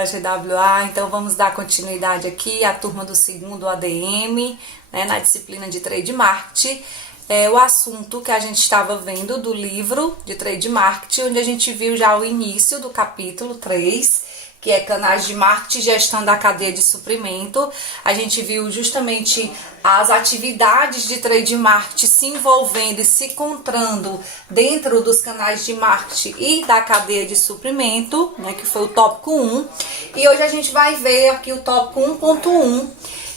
da GWA, então vamos dar continuidade aqui à turma do segundo ADM, né, na disciplina de Trade Marketing. O assunto que a gente estava vendo do livro de Trade Marketing, onde a gente viu já o início do capítulo 3, que é canais de marketing e gestão da cadeia de suprimento. A gente viu justamente as atividades de trade marketing se envolvendo e se encontrando dentro dos canais de marketing e da cadeia de suprimento, né, que foi o tópico 1. E hoje a gente vai ver aqui o tópico 1.1,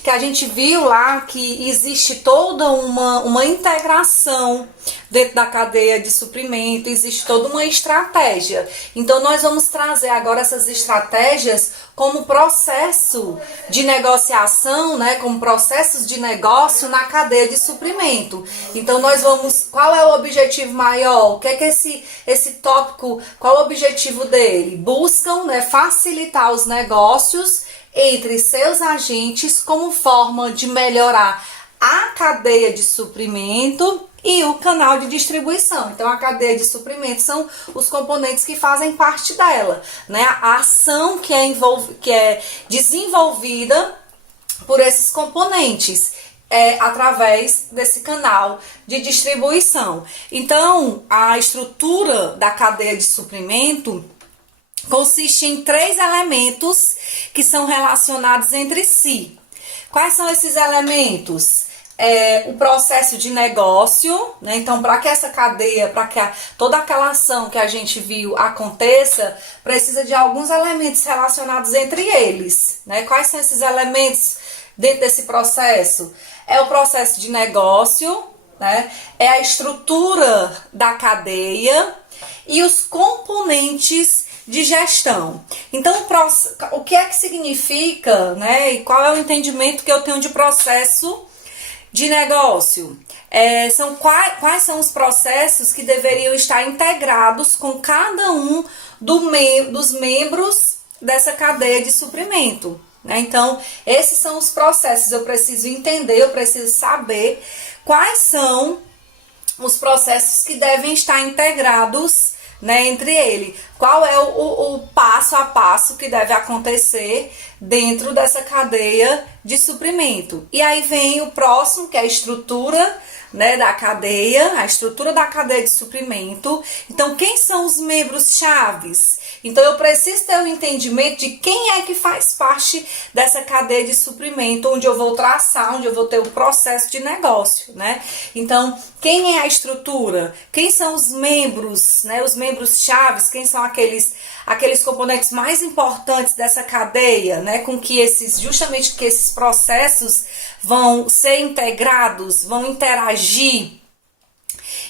que a gente viu lá que existe toda uma integração dentro da cadeia de suprimento, existe toda uma estratégia. Então nós vamos trazer agora essas estratégias como processo de negociação, né, como processos de negócio na cadeia de suprimento. Então nós vamos, qual é o objetivo maior? O que é que esse tópico, qual é o objetivo dele? Buscam, né, facilitar os negócios entre seus agentes como forma de melhorar a cadeia de suprimento e o canal de distribuição. Então a cadeia de suprimento são os componentes que fazem parte dela, né? A ação que é desenvolvida por esses componentes através desse canal de distribuição. Então a estrutura da cadeia de suprimento consiste em 3 elementos que são relacionados entre si. Quais são esses elementos? O processo de negócio, né? Então, para que essa cadeia, para que toda aquela ação que a gente viu aconteça, precisa de alguns elementos relacionados entre eles, né? Quais são esses elementos dentro desse processo? É o processo de negócio, né? É a estrutura da cadeia e os componentes de gestão. Então, o que é que significa, né? E qual é o entendimento que eu tenho de processo de negócio? Quais são os processos que deveriam estar integrados com cada um dos membros dessa cadeia de suprimento, né? Então, esses são os processos. Eu preciso entender, eu preciso saber quais são os processos que devem estar integrados, né, entre ele. Qual é o passo a passo que deve acontecer dentro dessa cadeia de suprimento. E aí vem o próximo, que é a estrutura, né, da cadeia, a estrutura da cadeia de suprimento. Então, quem são os membros chaves? Então, eu preciso ter um entendimento de quem é que faz parte dessa cadeia de suprimento, onde eu vou traçar, onde eu vou ter o processo de negócio, né? Então, quem é a estrutura? Quem são os membros, né? Os membros chaves, quem são aqueles componentes mais importantes dessa cadeia, né? Com que justamente que esses processos vão ser integrados, vão interagir.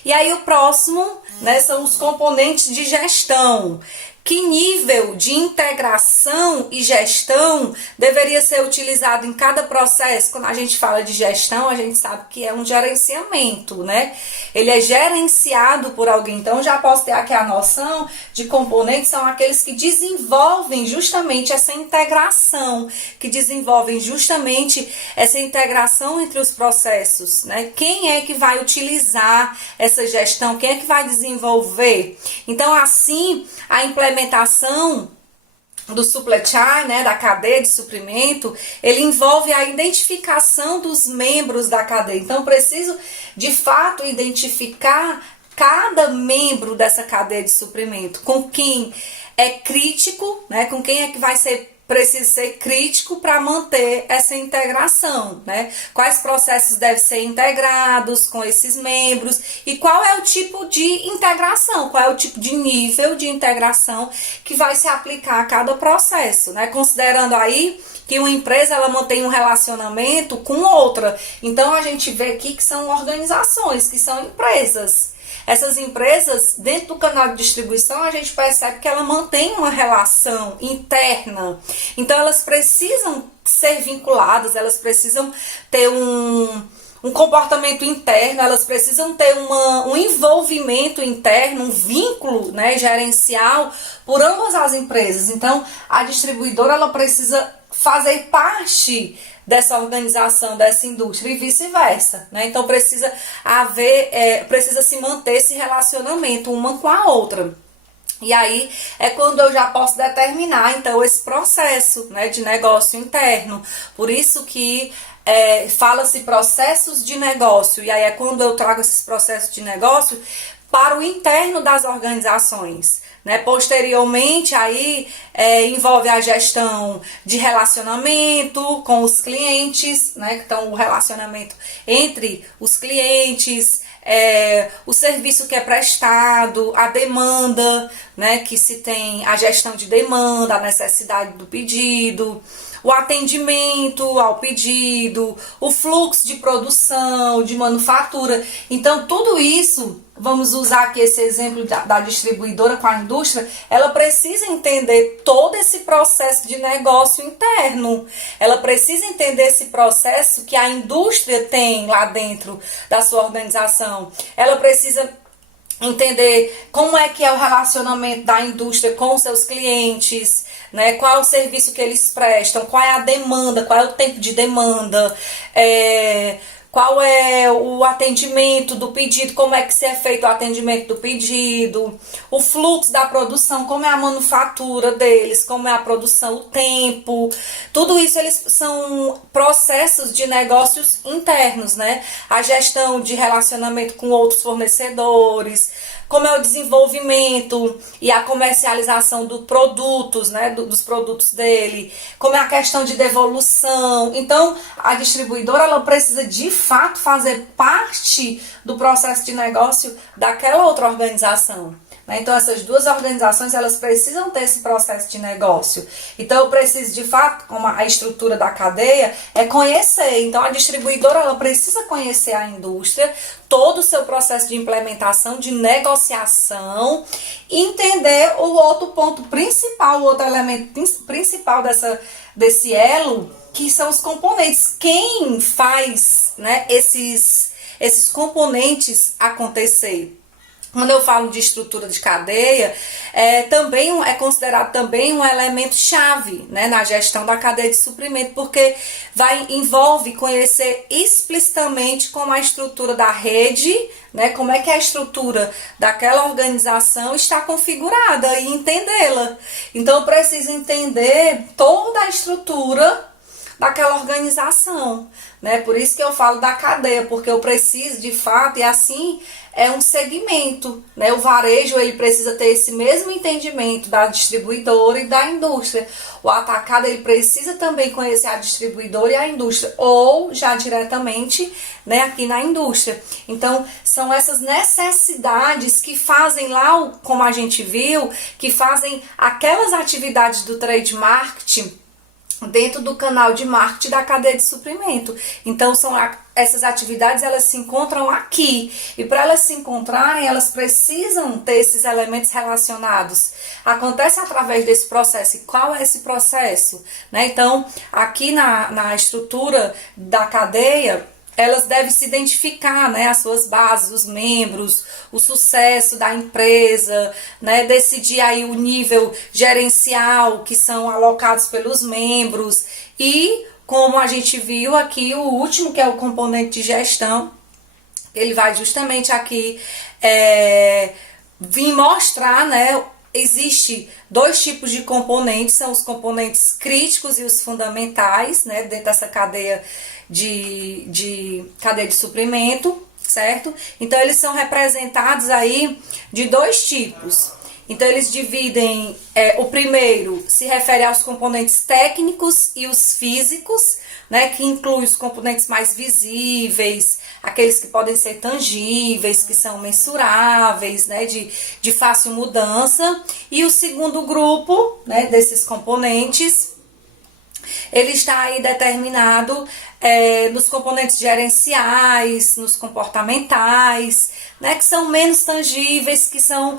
E aí o próximo, né, são os componentes de gestão. Que nível de integração e gestão deveria ser utilizado em cada processo? Quando a gente fala de gestão, a gente sabe que é um gerenciamento, né? Ele é gerenciado por alguém. Então, já posso ter aqui a noção de componentes, são aqueles que desenvolvem justamente essa integração, que desenvolvem justamente essa integração entre os processos, né? Quem é que vai utilizar essa gestão? Quem é que vai desenvolver? Então, assim, a implementação do supply chain, né, da cadeia de suprimento, ele envolve a identificação dos membros da cadeia. Então, eu preciso, de fato, identificar cada membro dessa cadeia de suprimento, com quem é crítico, né, com quem é que precisa ser crítico para manter essa integração, né? Quais processos devem ser integrados com esses membros e qual é o tipo de integração, qual é o tipo de nível de integração que vai se aplicar a cada processo, né? Considerando aí que uma empresa ela mantém um relacionamento com outra. Então a gente vê aqui que são organizações, que são empresas. Essas empresas, dentro do canal de distribuição, a gente percebe que ela mantém uma relação interna. Então, elas precisam ser vinculadas, elas precisam ter um comportamento interno, elas precisam ter um envolvimento interno, um vínculo, né, gerencial por ambas as empresas. Então, a distribuidora ela precisa fazer parte dessa organização, dessa indústria e vice-versa, né? Então precisa se manter esse relacionamento uma com a outra. E aí é quando eu já posso determinar, então, esse processo, né, de negócio interno. Por isso que fala-se processos de negócio. E aí é quando eu trago esses processos de negócio para o interno das organizações. Né? Posteriormente, aí envolve a gestão de relacionamento com os clientes, né? Então, o relacionamento entre os clientes, o serviço que é prestado, a demanda, né? Que se tem a gestão de demanda, a necessidade do pedido, o atendimento ao pedido, o fluxo de produção, de manufatura. Então, tudo isso, vamos usar aqui esse exemplo da distribuidora com a indústria, ela precisa entender todo esse processo de negócio interno. Ela precisa entender esse processo que a indústria tem lá dentro da sua organização. Ela precisa entender como é que é o relacionamento da indústria com os seus clientes, né? Qual é o serviço que eles prestam, qual é a demanda, qual é o tempo de demanda, qual é o atendimento do pedido, como é que se é feito o atendimento do pedido, o fluxo da produção, como é a manufatura deles, como é a produção, o tempo. Tudo isso eles são processos de negócios internos, né? A gestão de relacionamento com outros fornecedores, como é o desenvolvimento e a comercialização dos produtos, né, dos produtos dele, como é a questão de devolução. Então, a distribuidora ela precisa de fato fazer parte do processo de negócio daquela outra organização. Então, essas duas organizações, elas precisam ter esse processo de negócio. Então, eu preciso, de fato, como a estrutura da cadeia, é conhecer. Então, a distribuidora, ela precisa conhecer a indústria, todo o seu processo de implementação, de negociação, entender o outro ponto principal, o outro elemento principal desse elo, que são os componentes. Quem faz, né, esses componentes acontecer? Quando eu falo de estrutura de cadeia, também é considerado também um elemento chave, né, na gestão da cadeia de suprimento, porque envolve conhecer explicitamente como a estrutura da rede, né, como é que a estrutura daquela organização está configurada e entendê-la. Então, eu preciso entender toda a estrutura daquela organização, né? Por isso que eu falo da cadeia, porque eu preciso de fato, e assim é um segmento, né? O varejo ele precisa ter esse mesmo entendimento da distribuidora e da indústria. O atacado ele precisa também conhecer a distribuidora e a indústria, ou já diretamente, né, aqui na indústria. Então, são essas necessidades que fazem lá, como a gente viu, que fazem aquelas atividades do trade marketing dentro do canal de marketing da cadeia de suprimento. Então, essas atividades, elas se encontram aqui. E para elas se encontrarem, elas precisam ter esses elementos relacionados. Acontece através desse processo. E qual é esse processo? Né? Então, aqui na estrutura da cadeia, elas devem se identificar, né, as suas bases, os membros, o sucesso da empresa, né, decidir aí o nível gerencial que são alocados pelos membros e, como a gente viu aqui, o último, que é o componente de gestão, ele vai justamente aqui vir mostrar, né, existe dois tipos de componentes, são os componentes críticos e os fundamentais, né, dentro dessa cadeia de cadeia de suprimento, certo? Então, eles são representados aí de dois tipos. Então, eles dividem, o primeiro se refere aos componentes técnicos e os físicos, né, que inclui os componentes mais visíveis, aqueles que podem ser tangíveis, que são mensuráveis, né, de fácil mudança. E o segundo grupo, né, desses componentes, ele está aí determinado nos componentes gerenciais, nos comportamentais, né, que são menos tangíveis, que são,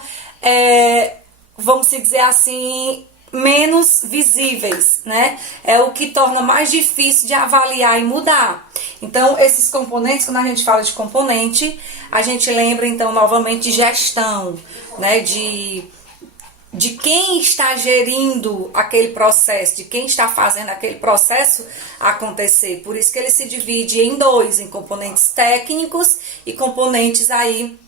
vamos dizer assim, menos visíveis, né? É o que torna mais difícil de avaliar e mudar. Então, esses componentes, quando a gente fala de componente, a gente lembra, então, novamente de gestão, né? De quem está gerindo aquele processo, de quem está fazendo aquele processo acontecer. Por isso que ele se divide em dois, em componentes técnicos e componentes aí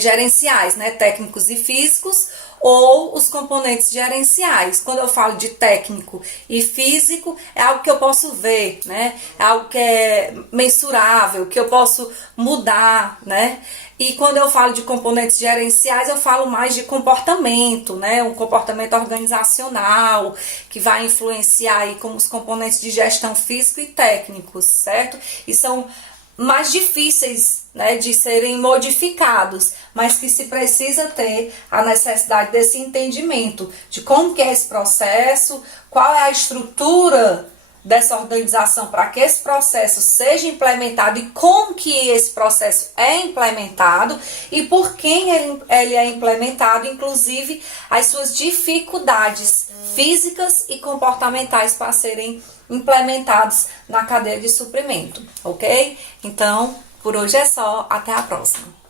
gerenciais, né, técnicos e físicos, ou os componentes gerenciais. Quando eu falo de técnico e físico, é algo que eu posso ver, né? É algo que é mensurável, que eu posso mudar, né? E quando eu falo de componentes gerenciais, eu falo mais de comportamento, né? Um comportamento organizacional, que vai influenciar aí como os componentes de gestão física e técnicos, certo? E são mais difíceis, né, de serem modificados, mas que se precisa ter a necessidade desse entendimento de como que é esse processo, qual é a estrutura dessa organização para que esse processo seja implementado e como que esse processo é implementado e por quem ele é implementado, inclusive as suas dificuldades físicas e comportamentais para serem implementados na cadeia de suprimento, ok? Então, por hoje é só, até a próxima.